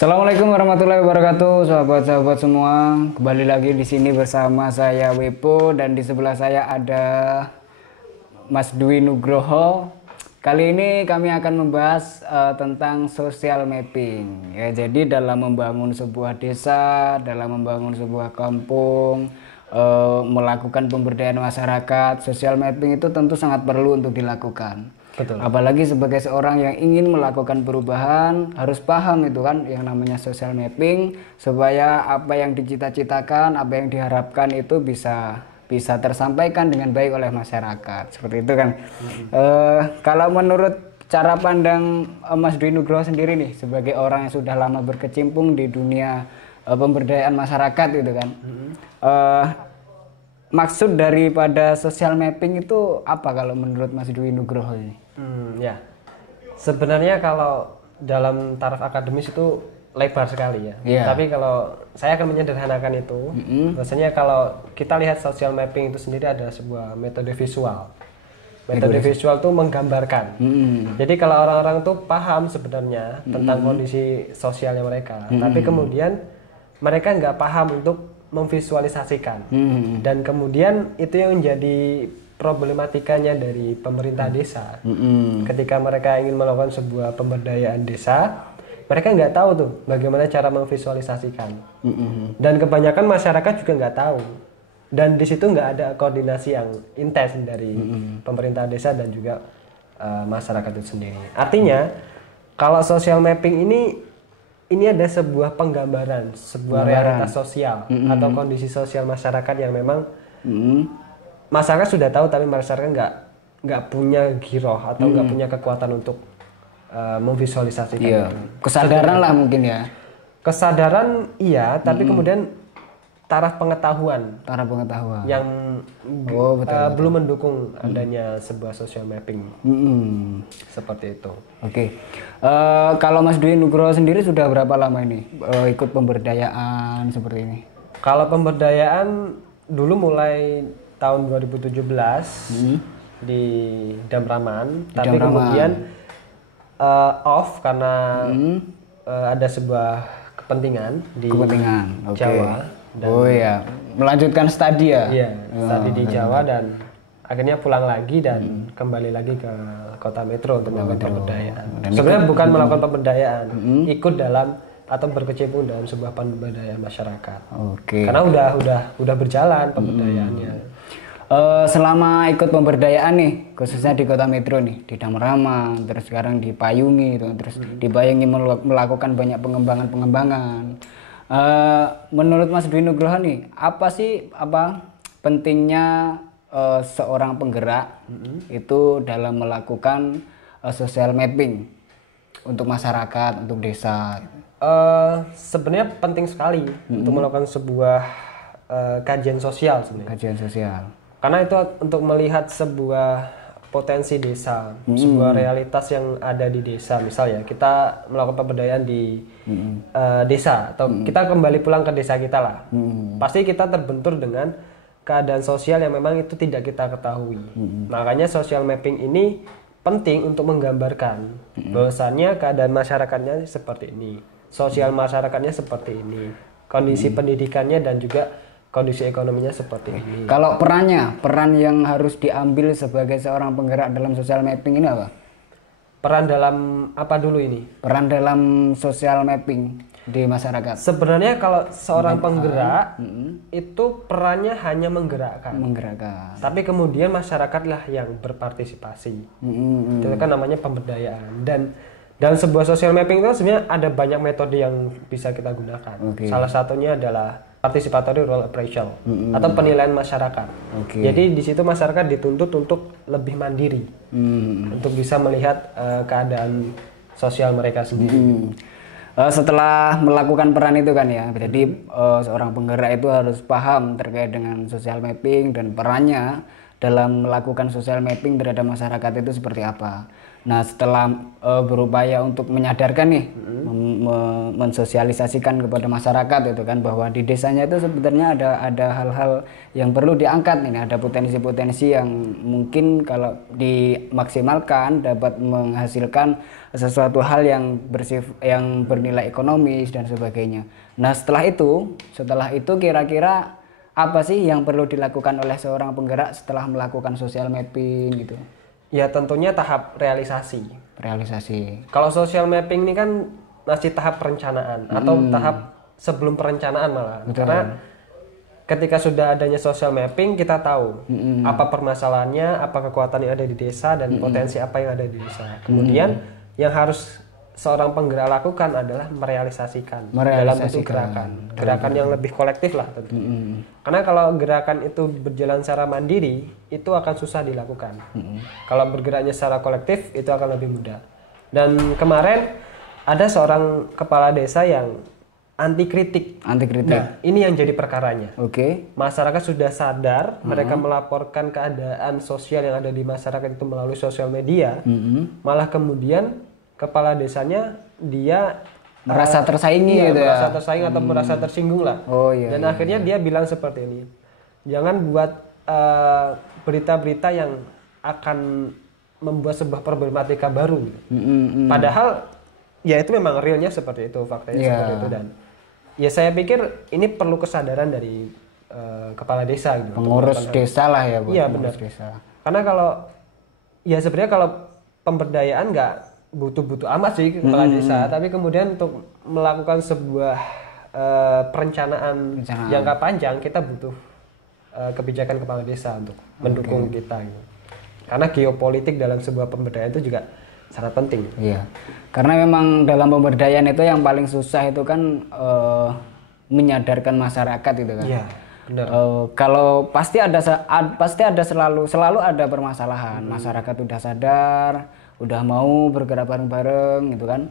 Assalamualaikum warahmatullahi wabarakatuh, sahabat-sahabat semua. Kembali lagi di sini bersama saya Wepo dan di sebelah saya ada Mas Dwi Nugroho. Kali ini kami akan membahas tentang social mapping. Ya, jadi dalam membangun sebuah desa, dalam membangun sebuah kampung, melakukan pemberdayaan masyarakat, social mapping itu tentu sangat perlu untuk dilakukan. Betul. Apalagi sebagai seorang yang ingin melakukan perubahan harus paham itu kan yang namanya social mapping, supaya apa yang dicita-citakan, apa yang diharapkan itu bisa tersampaikan dengan baik oleh masyarakat, seperti itu kan. Kalau menurut cara pandang Mas Dwi Nugroho sendiri nih, sebagai orang yang sudah lama berkecimpung di dunia pemberdayaan masyarakat gitu kan, maksud daripada social mapping itu apa kalau menurut Mas Dwi Nugroho ini? Ya, sebenarnya kalau dalam taraf akademis itu lebar sekali ya. Yeah. Tapi kalau saya akan menyederhanakan itu, biasanya kalau kita lihat social mapping itu sendiri adalah sebuah metode visual. Metode visual itu menggambarkan. Jadi kalau orang-orang tuh paham sebenarnya tentang kondisi sosialnya mereka, tapi kemudian mereka nggak paham untuk memvisualisasikan. Dan kemudian itu yang menjadi problematikanya dari pemerintah desa. Ketika mereka ingin melakukan sebuah pemberdayaan desa, mereka nggak tahu tuh bagaimana cara memvisualisasikan. Dan kebanyakan masyarakat juga nggak tahu. Dan di situ nggak ada koordinasi yang intens dari pemerintah desa dan juga masyarakat itu sendiri. Artinya, kalau social mapping ini ada sebuah penggambaran, sebuah realitas sosial atau kondisi sosial masyarakat yang memang masyarakat sudah tahu, tapi masyarakat nggak punya giroh atau nggak punya kekuatan untuk memvisualisasikan. Iya. Kesadaran lah mungkin ya. Kesadaran iya, tapi kemudian taraf pengetahuan yang betul. belum mendukung adanya sebuah social mapping. Seperti itu. Oke. Kalau Mas Dwi Nugroho sendiri sudah berapa lama ini ikut pemberdayaan seperti ini? Kalau pemberdayaan dulu mulai tahun 2017 di Damraman, tapi kemudian off karena ada sebuah kepentingan di Jawa. Melanjutkan studi ya? Iya, studi di Jawa dan akhirnya pulang lagi dan kembali lagi ke Kota Metro untuk melakukan pemberdayaan. Sebenarnya bukan melakukan pemberdayaan, ikut dalam atau berkecimpung dalam sebuah pemberdayaan masyarakat. Karena udah berjalan pemberdayaannya. Selama ikut pemberdayaan nih, khususnya di Kota Metro nih, di Damraman, terus sekarang di Payungi, terus di Bayangi melakukan banyak pengembangan. Menurut Mas Dwi Nugroho nih, apa pentingnya seorang penggerak itu dalam melakukan social mapping untuk masyarakat, untuk desa? Sebenarnya penting sekali untuk melakukan sebuah kajian sosial sebenarnya. Kajian sosial. Karena itu untuk melihat sebuah potensi desa, sebuah realitas yang ada di desa. Misalnya kita melakukan pemberdayaan di desa, atau kita kembali pulang ke desa kita lah. Pasti kita terbentur dengan keadaan sosial yang memang itu tidak kita ketahui. Makanya social mapping ini penting untuk menggambarkan bahwasannya keadaan masyarakatnya seperti ini, sosial masyarakatnya seperti ini, kondisi pendidikannya dan juga kondisi ekonominya seperti ini. Kalau peran yang harus diambil sebagai seorang penggerak dalam social mapping ini apa? Peran dalam apa dulu ini? Peran dalam social mapping di masyarakat. Sebenarnya kalau seorang penggerak itu perannya hanya menggerakkan. Tapi kemudian masyarakatlah yang berpartisipasi. Itu kan namanya pemberdayaan. Dan dalam sebuah social mapping itu sebenarnya ada banyak metode yang bisa kita gunakan. Salah satunya adalah participatory role appraisal atau penilaian masyarakat. Jadi di situ masyarakat dituntut untuk lebih mandiri, untuk bisa melihat keadaan sosial mereka sendiri. Setelah melakukan peran itu kan ya, jadi seorang penggerak itu harus paham terkait dengan social mapping dan perannya dalam melakukan social mapping terhadap masyarakat itu seperti apa. Nah, setelah berupaya untuk menyadarkan nih, mensosialisasikan kepada masyarakat itu kan bahwa di desanya itu sebenarnya ada hal-hal yang perlu diangkat ini, ada potensi-potensi yang mungkin kalau dimaksimalkan dapat menghasilkan sesuatu hal yang yang bernilai ekonomis dan sebagainya. Nah, setelah itu kira-kira apa sih yang perlu dilakukan oleh seorang penggerak setelah melakukan social mapping gitu? Ya tentunya tahap realisasi. Kalau social mapping ini kan masih tahap perencanaan atau tahap sebelum perencanaan malah. Betul. Karena ketika sudah adanya social mapping kita tahu apa permasalahannya, apa kekuatan yang ada di desa dan potensi apa yang ada di desa. Kemudian yang harus seorang penggerak lakukan adalah merealisasikan dalam bentuk gerakan yang lebih kolektif lah tentu. Karena kalau gerakan itu berjalan secara mandiri itu akan susah dilakukan. Kalau bergeraknya secara kolektif itu akan lebih mudah. Dan kemarin ada seorang kepala desa yang anti kritik. Nah, ini yang jadi perkaranya. Masyarakat sudah sadar, mereka melaporkan keadaan sosial yang ada di masyarakat itu melalui sosial media. Malah kemudian kepala desanya dia merasa tersaingi gitu merasa tersaing atau merasa tersinggung lah. Dan akhirnya dia bilang seperti ini, jangan buat berita-berita yang akan membuat sebuah problematika baru gitu. Padahal ya itu memang realnya seperti itu, faktanya seperti itu. Dan ya saya pikir ini perlu kesadaran dari kepala desa gitu, pengurus desa lah ya, iya benar. Karena kalau ya sebenarnya kalau pemberdayaan nggak butuh amat sih kepala desa, tapi kemudian untuk melakukan sebuah perencanaan jangka panjang kita butuh kebijakan kepala desa untuk mendukung kita gitu. Karena geopolitik dalam sebuah pemberdayaan itu juga sangat penting. Iya. Karena memang dalam pemberdayaan itu yang paling susah itu kan menyadarkan masyarakat itu kan. Iya, benar. Kalau pasti ada selalu ada permasalahan. Masyarakat udah sadar, udah mau bergerak bareng-bareng gitu kan.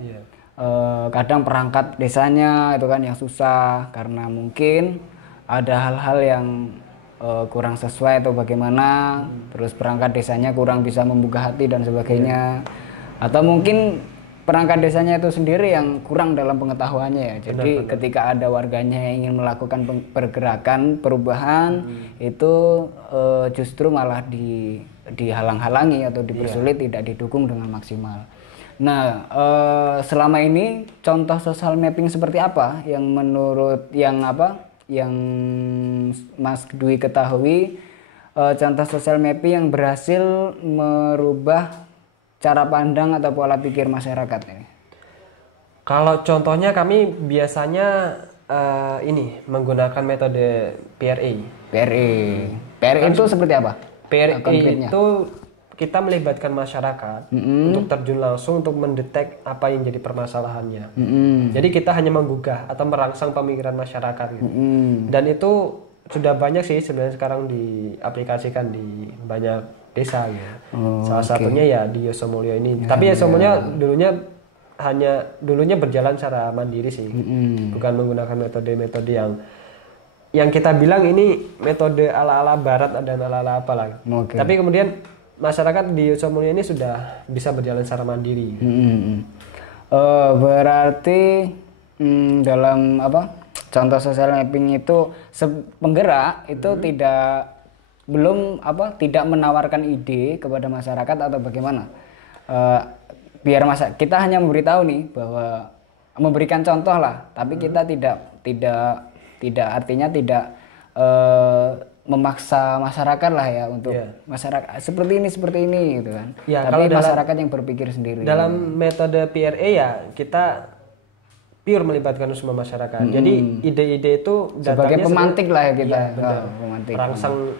Kadang perangkat desanya itu kan yang susah karena mungkin ada hal-hal yang kurang sesuai atau bagaimana, terus perangkat desanya kurang bisa membuka hati dan sebagainya, atau mungkin perangkat desanya itu sendiri yang kurang dalam pengetahuannya ya. Jadi ketika ada warganya yang ingin melakukan pergerakan perubahan itu justru malah dihalang-halangi atau dipersulit, tidak didukung dengan maksimal. Nah, selama ini contoh social mapping seperti apa yang menurut yang Mas Dwi ketahui, contoh social mapping yang berhasil merubah cara pandang atau pola pikir masyarakat ini? Kalau contohnya kami biasanya ini menggunakan metode PRA. PRA itu seperti apa? PRA itu kita melibatkan masyarakat untuk terjun langsung untuk mendetek apa yang jadi permasalahannya. Jadi kita hanya menggugah atau merangsang pemikiran masyarakat gitu. Dan itu sudah banyak sih sebenarnya sekarang diaplikasikan di banyak desa gitu. Salah satunya ya di Yosomulyo ini. Tapi Yosomulyo dulunya berjalan secara mandiri sih. Bukan menggunakan metode-metode yang kita bilang ini metode ala-ala barat dan ala-ala apalah. Tapi kemudian masyarakat di Yosomulyo ini sudah bisa berjalan secara mandiri. Berarti dalam contoh social mapping itu penggerak itu tidak menawarkan ide kepada masyarakat atau bagaimana? Biar kita hanya memberitahu nih bahwa memberikan contoh lah, tapi kita tidak artinya tidak memaksa masyarakat lah ya untuk masyarakat seperti ini gitu kan. Ya, tapi masyarakat yang berpikir sendiri. Dalam metode PRA ya kita pure melibatkan semua masyarakat. Jadi ide-ide itu sebagai pemantik lah ya kita. Merangsang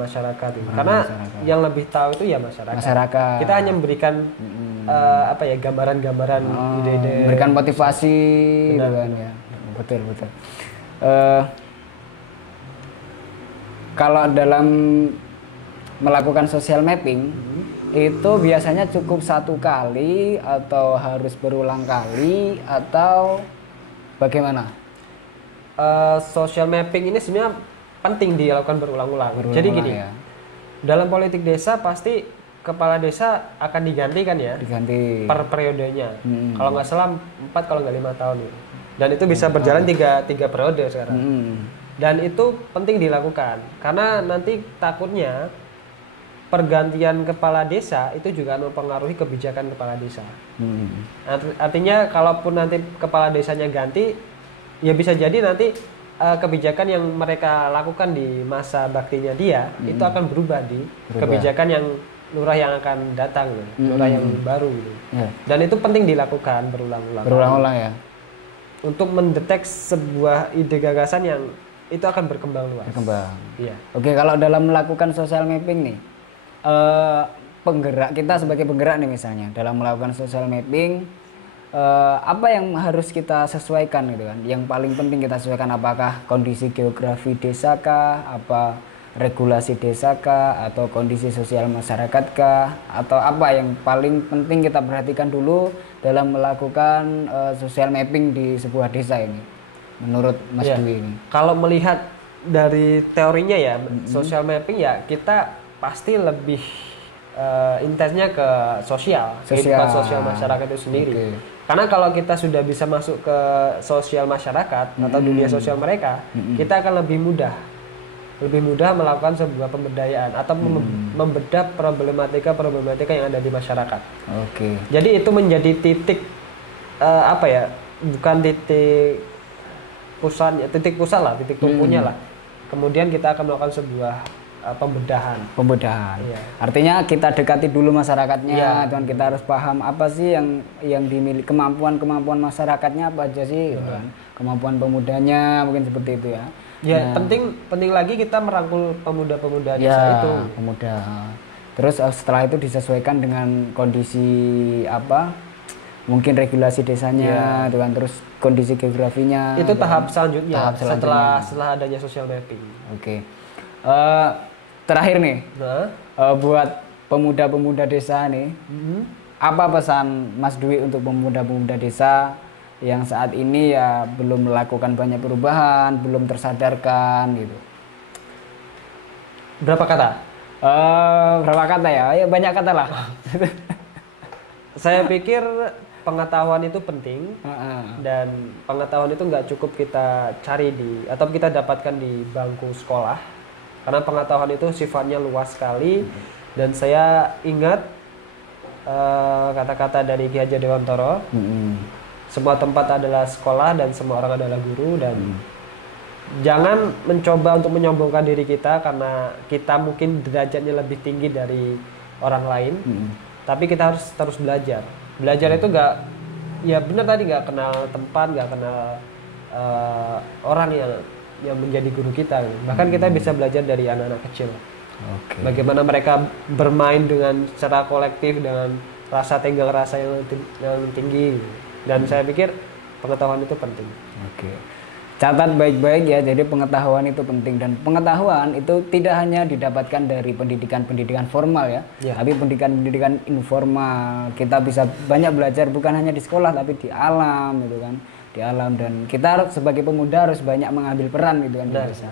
masyarakat. Karena yang lebih tahu itu ya masyarakat. Kita hanya memberikan gambaran-gambaran ide-ide. Memberikan motivasi gitu kan ya. Betul. Kalau dalam melakukan social mapping itu biasanya cukup satu kali atau harus berulang kali atau bagaimana? Social mapping ini sebenarnya penting dilakukan berulang-ulang. Jadi gini, dalam politik desa pasti kepala desa akan diganti kan ya? Diganti. Per periodenya. Kalau nggak salah 4 kalau nggak 5 tahun gitu. Dan itu bisa berjalan tiga periode sekarang. Dan itu penting dilakukan karena nanti takutnya pergantian kepala desa itu juga mempengaruhi kebijakan kepala desa. Artinya kalaupun nanti kepala desanya ganti, ya bisa jadi nanti kebijakan yang mereka lakukan di masa baktinya dia itu akan berubah di kebijakan yang lurah yang akan datang, lurah yang baru gitu. Dan itu penting dilakukan berulang-ulang. Berulang-ulang ya. Untuk mendeteksi sebuah ide gagasan yang itu akan berkembang luas. Berkembang. Iya. Oke, kalau dalam melakukan social mapping nih, penggerak kita sebagai penggerak nih misalnya dalam melakukan social mapping, apa yang harus kita sesuaikan gitu kan? Yang paling penting kita sesuaikan, apakah kondisi geografi desa kah, apa regulasi desa kah, atau kondisi sosial masyarakat kah, atau apa yang paling penting kita perhatikan dulu dalam melakukan social mapping di sebuah desa ini menurut Mas Dwi ini? Kalau melihat dari teorinya ya, social mapping ya kita pasti lebih intensnya ke kehidupan sosial masyarakat itu sendiri. Karena kalau kita sudah bisa masuk ke sosial masyarakat atau dunia sosial mereka, kita akan lebih mudah melakukan sebuah pemberdayaan atau membedah problematika yang ada di masyarakat. Jadi itu menjadi titik bukan titik pusatnya, titik tumpunya lah. Kemudian kita akan melakukan sebuah pembedahan. Iya. Artinya kita dekati dulu masyarakatnya, dan kita harus paham apa sih yang dimiliki, kemampuan masyarakatnya apa aja sih, gitu kan. Kemampuan pemudanya mungkin seperti itu ya. Ya, penting lagi kita merangkul pemuda-pemuda desa itu. Pemuda. Terus setelah itu disesuaikan dengan kondisi mungkin regulasi desanya, kan, terus kondisi geografinya. Itu tahap selanjutnya. Setelah adanya social mapping. Terakhir nih, buat pemuda-pemuda desa nih, apa pesan Mas Dwi untuk pemuda-pemuda desa yang saat ini ya belum melakukan banyak perubahan, belum tersadarkan gitu? Berapa kata? Berapa kata ya? Ya banyak kata lah. Saya pikir pengetahuan itu penting, dan pengetahuan itu nggak cukup kita cari atau kita dapatkan di bangku sekolah, karena pengetahuan itu sifatnya luas sekali. Dan saya ingat kata-kata dari Ki Hajar Dewantara, semua tempat adalah sekolah dan semua orang adalah guru. Dan jangan mencoba untuk menyombongkan diri kita karena kita mungkin derajatnya lebih tinggi dari orang lain, tapi kita harus terus belajar. Belajar itu benar tadi, nggak kenal tempat, nggak kenal orang yang menjadi guru kita. Bahkan kita bisa belajar dari anak-anak kecil. Bagaimana mereka bermain dengan secara kolektif dengan rasa tenggang rasa yang tinggi. Dan saya pikir pengetahuan itu penting. Catat baik-baik ya, jadi pengetahuan itu penting, dan pengetahuan itu tidak hanya didapatkan dari pendidikan formal ya, tapi pendidikan informal. Kita bisa banyak belajar bukan hanya di sekolah tapi di alam gitu kan, di alam. Dan kita sebagai pemuda harus banyak mengambil peran gitu kan di desa.